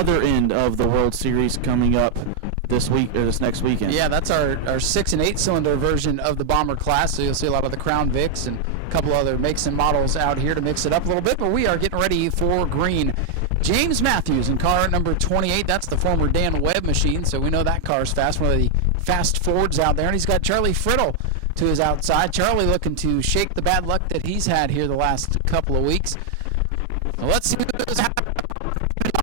other end of the World Series coming up this week or this next weekend. Yeah, that's our 6 and 8 cylinder version of the Bomber class. So you'll see a lot of the Crown Vics and a couple other makes and models out here to mix it up a little bit. But we are getting ready for green. James Matthews in car number 28. That's the former Dan Webb machine, so we know that car's fast. One of the fast Fords out there. And he's got Charlie Friddle to his outside. Charlie looking to shake the bad luck that he's had here the last couple of weeks. So let's see what's happening.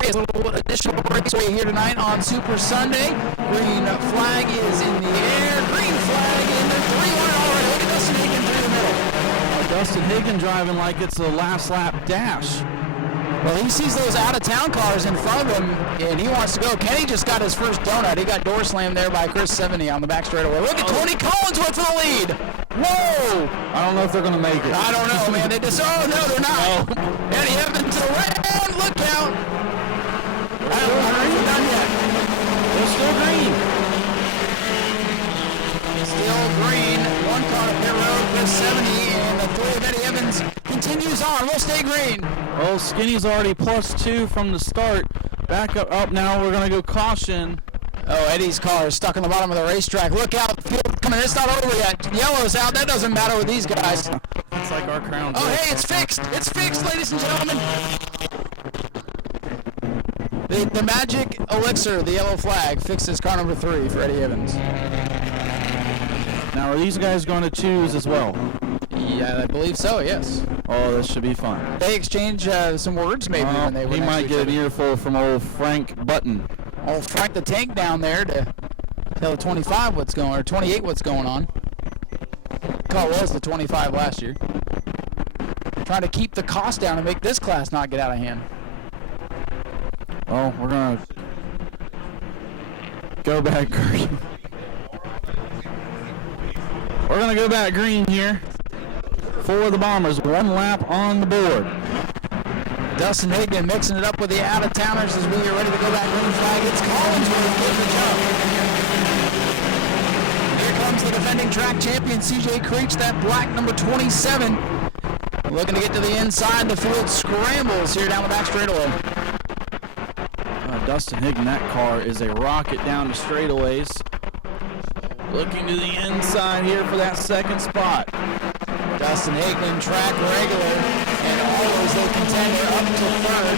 A little additional raceway here tonight on Super Sunday. Green flag is in the air. Green flag in the 3-1 already. Look at Dustin Higgin through the middle. Dustin Higgin driving like it's a last lap dash. Well, he sees those out-of-town cars in front of him, and he wants to go. Kenny just got his first donut. He got door slammed there by Chris 70 on the back straightaway. Look at Tony Collinsworth for the lead. Whoa! I don't know if they're going to make it. I don't know, man. They just, oh, no, they're not. No. Eddie Evans around. Look out. I don't know if they're done yet. They're still green. Still green. One car to pit road, Chris 70, and the 3 of Eddie Evans continues on. We'll stay green. Well, Skinny's already +2 from the start. Back up now. We're going to go caution. Oh, Eddie's car is stuck on the bottom of the racetrack. Look out. The field coming. It's not over yet. Yellow's out. That doesn't matter with these guys. It's like our crown. Oh, hey, it's fixed. It's fixed, ladies and gentlemen. The magic elixir, the yellow flag, fixes car number 3 for Eddie Evans. Now, are these guys going to choose as well? Yeah, I believe so, yes. Oh, this should be fun. They exchange some words maybe when they were He might get an earful from old Frank Button. Old Frank the Tank down there to tell the 25 what's going on, or 28 what's going on. Car was the 25 last year. Trying to keep the cost down and make this class not get out of hand. Well, we're going to go back green. We're going to go back green here for the Bombers. 1 lap on the board. Dustin Higgin mixing it up with the out-of-towners as we get ready to go back green flag. It's Collinsworth getting the jump. Here comes the defending track champion, CJ Creech, that black number 27. Looking to get to the inside. The field scrambles here down the back straightaway. Dustin Higgin, that car is a rocket down the straightaways. Looking to the inside here for that second spot. Dustin Higgin, track regular, and always they contender up to 3rd.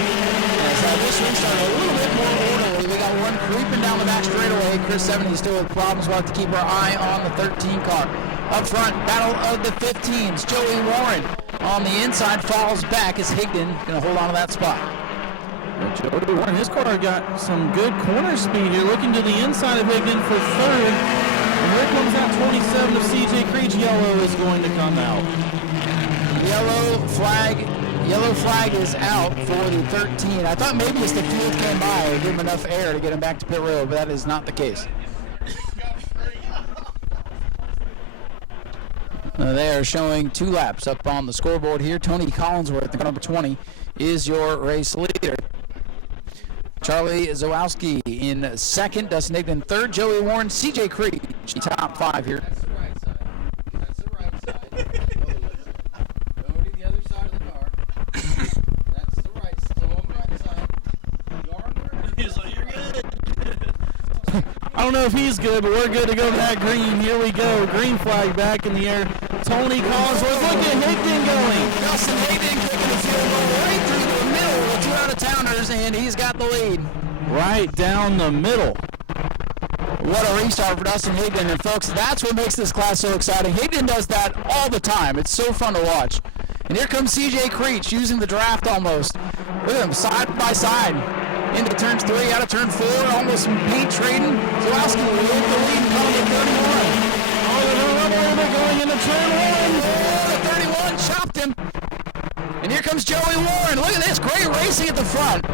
As this one started a little bit more orderly. We got one creeping down the back straightaway. Chris 70 still with problems. We'll have to keep our eye on the 13 car. Up front, battle of the 15s. Joey Warren on the inside falls back as Higdon going to hold on to that spot. Joey Warren, his car got some good corner speed here. Looking to the inside of Higdon for 3rd. And here comes that 27 of CJ Creech. Yellow is going to come out. Yellow flag is out for the 13. I thought maybe as the field came by, it would give him enough air to get him back to pit road, but that is not the case. They are showing 2 laps up on the scoreboard here. Tony Collinsworth, the number 20, is your race leader. Charlie Zawalski in 2nd, Dustin Higdon 3rd, Joey Warren, CJ Creech, top 5 here. That's the right side. That's the right side. Go to the other side of the car. That's the right side. Go on the right side. He's like, you're good. I don't know if he's good, but we're good to go back green. Here we go. Green flag back in the air. Tony Collinsworth, look at Higdon going. Dustin Higdon kicking the field goal right through the middle with 2 out-of-towners, and he's got the lead. Right down the middle. What a restart for Dustin Higdon. And folks, that's what makes this class so exciting. Higdon does that all the time. It's so fun to watch. And here comes CJ Creech using the draft almost. Look at him, side by side. Into turns 3, out of turn 4, almost some paint trading. Zawalski will lead the lead, coming to 31. Going into turn 1. Oh, the 31 chopped him. And here comes Joey Warren. Look at this, great racing at the front.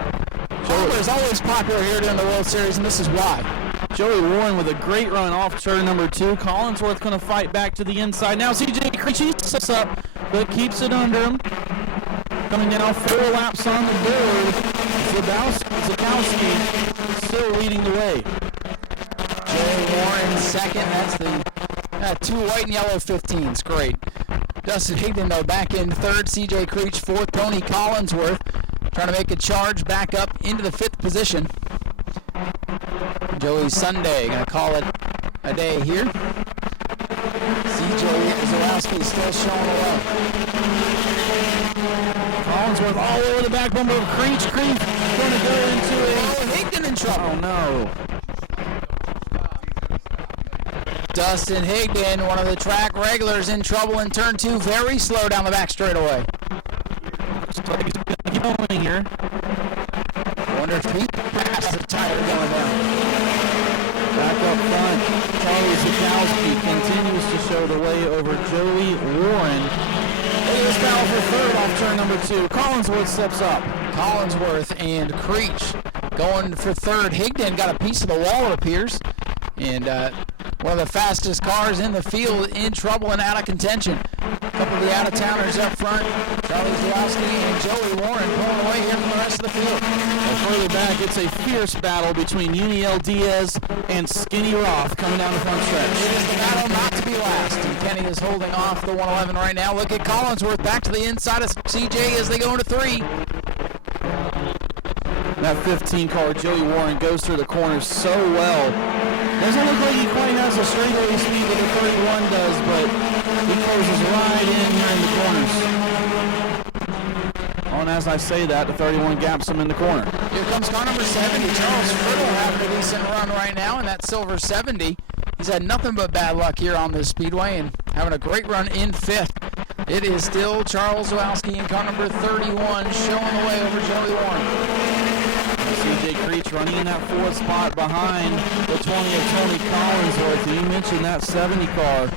Joey is always popular here during the World Series, and this is why. Joey Warren with a great run off turn number 2. Collinsworth going to fight back to the inside. Now CJ Creech sets up, but keeps it under him. Coming down 4 laps on the board. Zakowski still leading the way. Joey Warren 2nd. That's the 2 white and yellow 15s. Great. Dustin Higdon, though, back in 3rd. CJ Creech 4th. Tony Collinsworth trying to make a charge back up into the 5th position. Joey Sunday going to call it a day here. CJ Zawalski still showing away. Collinsworth all over the back bumper of Creech. Creech going to go into a... Oh, Higdon in trouble. Oh, no. Dustin Higdon, one of the track regulars, in trouble in turn 2. Very slow down the back straightaway. So he's going to keep going here. I wonder if he passed the tire going down. Back up front, Charlie Zukowski continues to show the way over Joey Warren. Look at this battle for third off turn number 2. Collinsworth steps up. Collinsworth and Creech going for third. Higdon got a piece of the wall, it appears. And one of the fastest cars in the field in trouble and out of contention. A couple of the out-of-towners up front. Charlie Zawalski and Joey Warren pulling away here from the rest of the field. Further back, it's a fierce battle between Uniel Diaz and Skinny Roth coming down the front stretch. It is the battle not to be last. And Kenny is holding off the 111 right now. Look at Collinsworth back to the inside of CJ as they go into 3. That 15 car, Joey Warren, goes through the corners so well. Doesn't look like he quite has the straightaway speed that the 31 does, but he closes right in here in the corners. Oh, and as I say that, the 31 gaps him in the corner. Here comes car number 70. Charles Friddle having a decent run right now in that silver 70. He's had nothing but bad luck here on this speedway and having a great run in 5th. It is still Charles Zawalski in car number 31 showing the way over Joey Warren. CJ Creech running in that 4th spot behind the 20 of Tony Collinsworth. You mentioned that 70 car.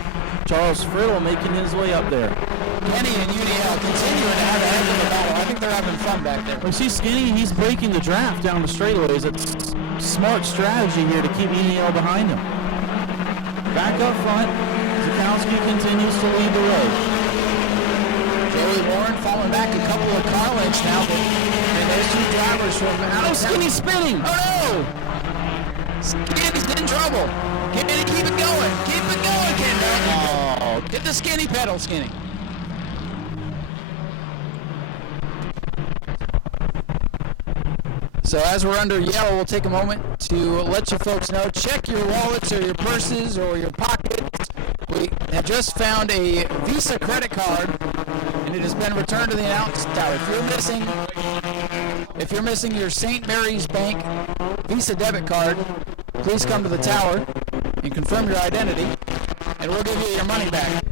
Charles Friddle making his way up there. Kenny and UDL continuing to have a heck of a battle. I think they're having fun back there. We see Skinny, he's breaking the draft down the straightaways. It's smart strategy here to keep UDL behind him. Back up front, Zukowski continues to lead the way. Joey Warren falling back a couple of car lengths now. And those 2 drivers from out of Skinny spinning! Oh no! Skinny's in trouble. Kenny, keep it going. Keep it going, Kenny. Oh, get the Skinny pedal, Skinny. So as we're under yellow, we'll take a moment to let you folks know. Check your wallets or your purses or your pockets. We have just found a Visa credit card, and it has been returned to the announce tower. If you're missing your St. Mary's Bank Visa debit card, please come to the tower and confirm your identity, and we'll give you your money back.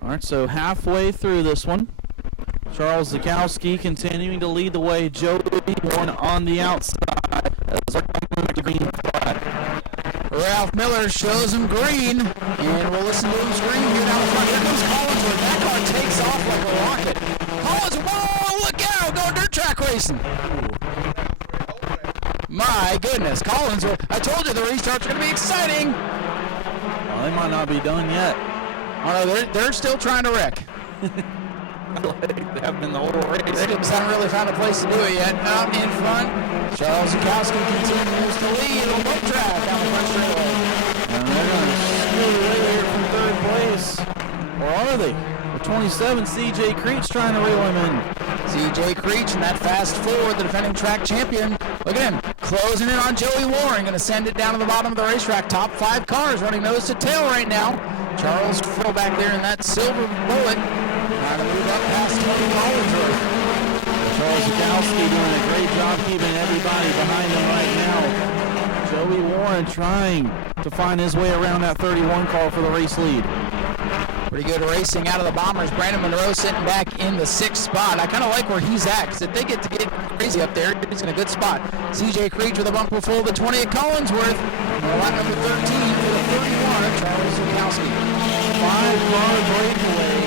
All right, so halfway through this one, Charles Zukowski continuing to lead the way. Joey Warren on the outside as we're coming to green flag. Ralph Miller shows him green, and we'll listen to him scream here down the front. Here comes Collinsworth. That car takes off like a rocket. Collinsworth, whoa, look out, going dirt track racing. My goodness, Collinsworth. I told you the restarts are going to be exciting. Well, they might not be done yet. Oh, no, they're still trying to wreck. They haven't been the whole race. They just haven't really found a place to do it yet. Out in front, Charles Zukowski continues to lead on boat track down the front straightaway. And they're going to screw away here from 3rd place. Or are they? The 27, CJ Creech trying to reel him in. CJ Creech and that fast forward, the defending track champion. Look at him, closing in on Joey Warren. Going to send it down to the bottom of the racetrack. Top 5 cars running nose to tail right now. Charles Friddle back there in that silver bullet. Trying to move up past Tony Collinsworth. Charles Zukowski doing a great job keeping everybody behind him right now. Joey Warren trying to find his way around that 31 car for the race lead. Pretty good racing out of the Bombers. Brandon Monroe sitting back in the 6th spot. I kind of like where he's at, because if they get crazy up there, he's in a good spot. CJ Creech with a bumper full of the 20 at Collinsworth. And lap number 13 for the 31 of Charles Zukowski. 5-car breakaway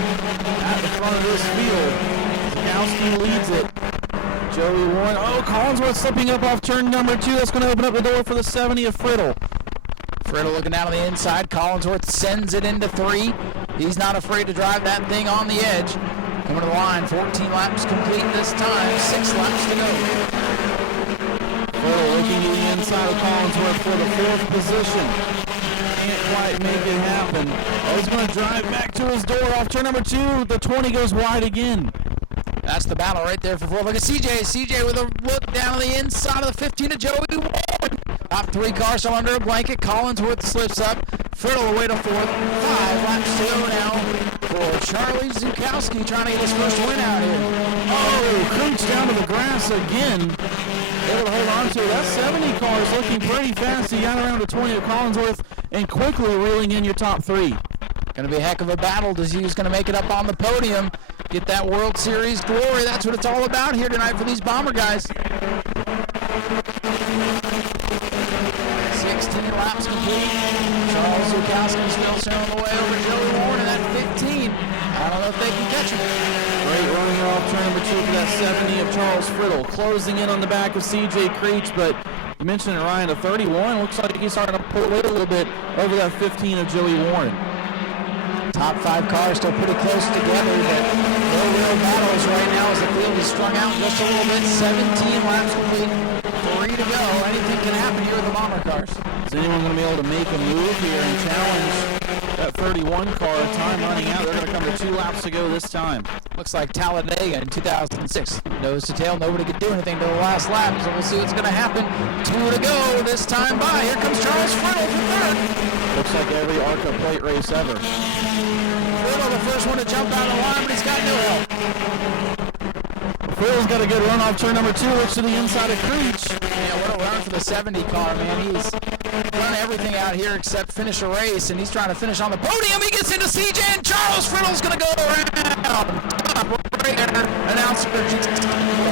at the front of this field. Zukowski leads it. Joey Warren. Oh, Collinsworth slipping up off turn number 2. That's going to open up the door for the 70 of Friddle. Friddle looking down on the inside. Collinsworth sends it into 3. He's not afraid to drive that thing on the edge. Coming to the line, 14 laps complete this time, 6 laps to go. Friddle looking to the inside of Collinsworth for the 4th position. Can't quite make it happen. He's going to drive back to his door off turn number 2. The 20 goes wide again. That's the battle right there for 4. Look at CJ. CJ with a look down the inside of the 15 to Joey Warren. Top 3 cars still under a blanket. Collinsworth slips up. Friddle away to 4th. 5 laps to go now for Charlie Zukowski trying to get his first win out here. Oh, Creech down to the grass again. Able to hold on to it. That 70 car is looking pretty fast. He got around to 20 of Collinsworth and quickly reeling in your top 3. Going to be a heck of a battle to see who's going to make it up on the podium. Get that World Series glory. That's what it's all about here tonight for these Bomber guys. 16 laps complete. Charles Zukowski still showing the way over Joey Warren in that 15. I don't know if they can catch him. Great running off turn number 2 for that 70 of Charles Friddle. Closing in on the back of CJ Creech, but you mentioned it, Ryan, a 31. Looks like he's starting to pull away a little bit over that 15 of Joey Warren. Top 5 cars still pretty close together, but no real battles right now as the field is strung out just a little bit. 17 laps complete, 3 to go. Anything can happen here with the Bomber cars. Is anyone going to be able to make a move here and challenge that 31 car? Time running out. They're going to come to 2 laps to go this time. Looks like Talladega in 2006. Nose to tail, nobody could do anything to the last lap, so we'll see what's going to happen. 2 to go this time by. Here comes Charles Friddle for 3rd. Looks like every ARCA plate race ever. Friddle, the first one to jump out of the line, but he's got no help. Friddle's got a good run off turn number 2, looks to the inside of Creech. Yeah, what a run for the 70 car, man. He's done everything out here except finish a race, and he's trying to finish on the podium. He gets into CJ, and Charles Friddle's going to go around. Right there. Announcer,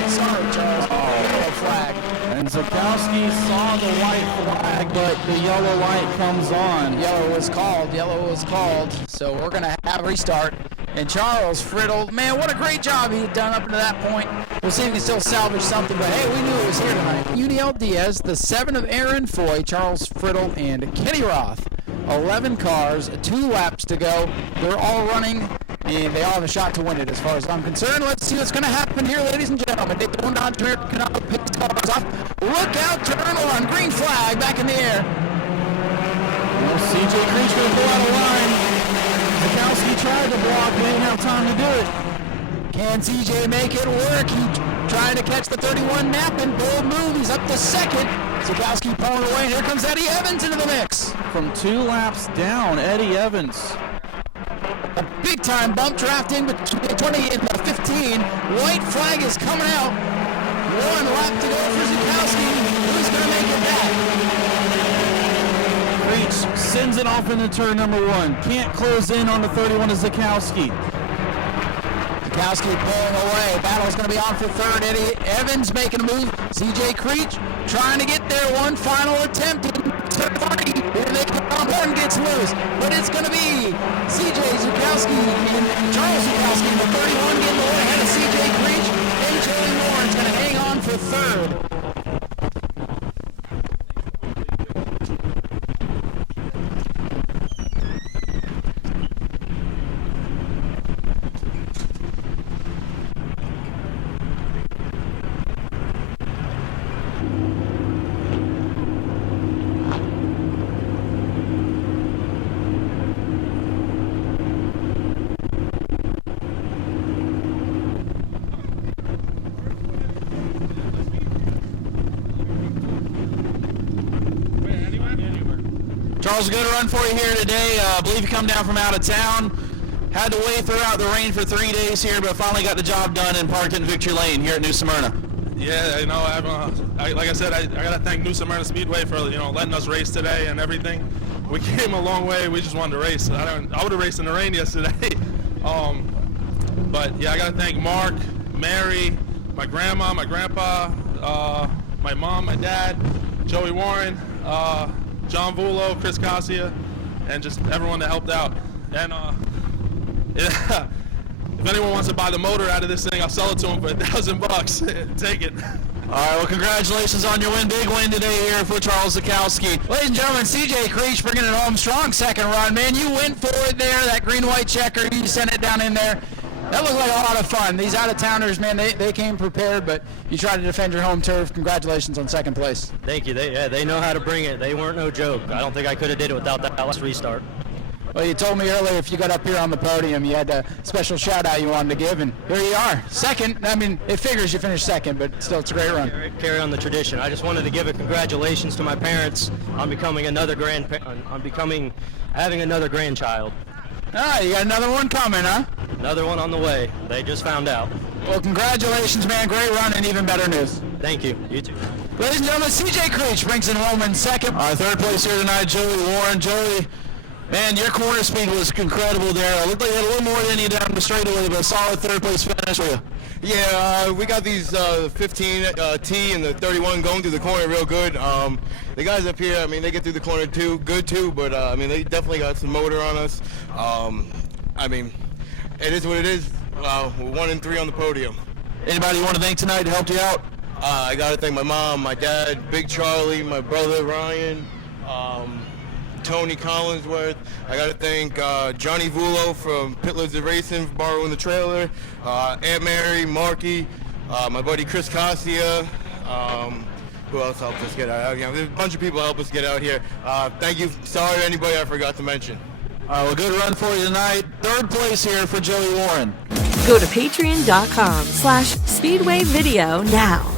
sorry, Charles. Yellow flag. And Zukowski saw the white flag, but the yellow light comes on. Yellow was called, so we're going to have a restart. And Charles Friddle, man, what a great job he had done up to that point. We'll see if he can still salvage something, but hey, we knew it was here tonight. Uniel Diaz, the 7 of Aaron Foy, Charles Friddle, and Kenny Roth. 11 cars, 2 laps to go. They're all running, and they all have a shot to win it as far as I'm concerned. Let's see what's going to happen here, ladies and gentlemen. They don't dodge here, cannot pick the cars off. Look out, turn 1, green flag, back in the air. Well, CJ Creech going to pull out a line. Zukowski tried to block, but didn't have time to do it. Can CJ make it work? He tried to catch the 31 napping. Bold move. He's up to 2nd. Zukowski pulling away. And here comes Eddie Evans into the mix. From 2 laps down, Eddie Evans. A big-time bump drafting between the 20 and the 15. White flag is coming out. 1 lap to go for Zukowski. Who's going to make it back? Creech sends it off into turn number 1. Can't close in on the 31 of Zukowski. Zukowski pulling away. Battle's going to be on for 3rd. Eddie Evans making a move. CJ Creech trying to get there. 1 final attempt. Turn 3. Here they come. Horn gets loose. But it's going to be CJ Zukowski and Charles Zukowski. The 31 getting away ahead of CJ Creech. And Joey Warren's going to hang on for 3rd. Charles, a good run for you here today. I believe you come down from out of town. Had to wait throughout the rain for 3 days here, but finally got the job done and parked in Victory Lane here at New Smyrna. Yeah, you know, like I said, I got to thank New Smyrna Speedway for, letting us race today and everything. We came a long way. We just wanted to race. I would have raced in the rain yesterday. But, yeah, I got to thank Mark, Mary, my grandma, my grandpa, my mom, my dad, Joey Warren, John Vulo, Chris Cassia, and just everyone that helped out. And if anyone wants to buy the motor out of this thing, I'll sell it to them for $1,000. Take it. All right, well, congratulations on your win. Big win today here for Charles Zukowski. Ladies and gentlemen, CJ Creech bringing it home strong. 2nd run, man. You went for it there. That green-white checker, you sent it down in there. That looked like a lot of fun. These out-of-towners, man, they came prepared, but you tried to defend your home turf. Congratulations on second place. Thank you. They know how to bring it. They weren't no joke. I don't think I could have did it without that last restart. Well, you told me earlier if you got up here on the podium, you had a special shout-out you wanted to give, and here you are. Second. I mean, it figures you finished second, but still, it's a great run. Carry on the tradition. I just wanted to give a congratulations to my parents on having another grandchild. Ah, you got another one coming, huh? Another one on the way. They just found out. Well, congratulations, man. Great run and even better news. Thank you. You too. Ladies and gentlemen, CJ Creech brings in Roman second. Third place here tonight, Joey Warren. Joey, man, your corner speed was incredible there. It looked like you had a little more than you down the straightaway, but a solid third place finish for you. Yeah, we got these 15 T and the 31 going through the corner real good. The guys up here, I mean, they get through the corner good too, but I mean, they definitely got some motor on us. I mean, it is what it is. We're 1 and 3 on the podium. Anybody you want to thank tonight to help you out? I got to thank my mom, my dad, Big Charlie, my brother Ryan, Tony Collinsworth. I got to thank Johnny Vulo from Pitlers of Racing for borrowing the trailer, Aunt Mary, Marky, my buddy Chris Cassia. Who else helped us get out? There's a bunch of people help us get out here. Thank you. Sorry to anybody I forgot to mention. Well, good run for you tonight. Third place here for Joey Warren. Go to patreon.com/Speedway Video now.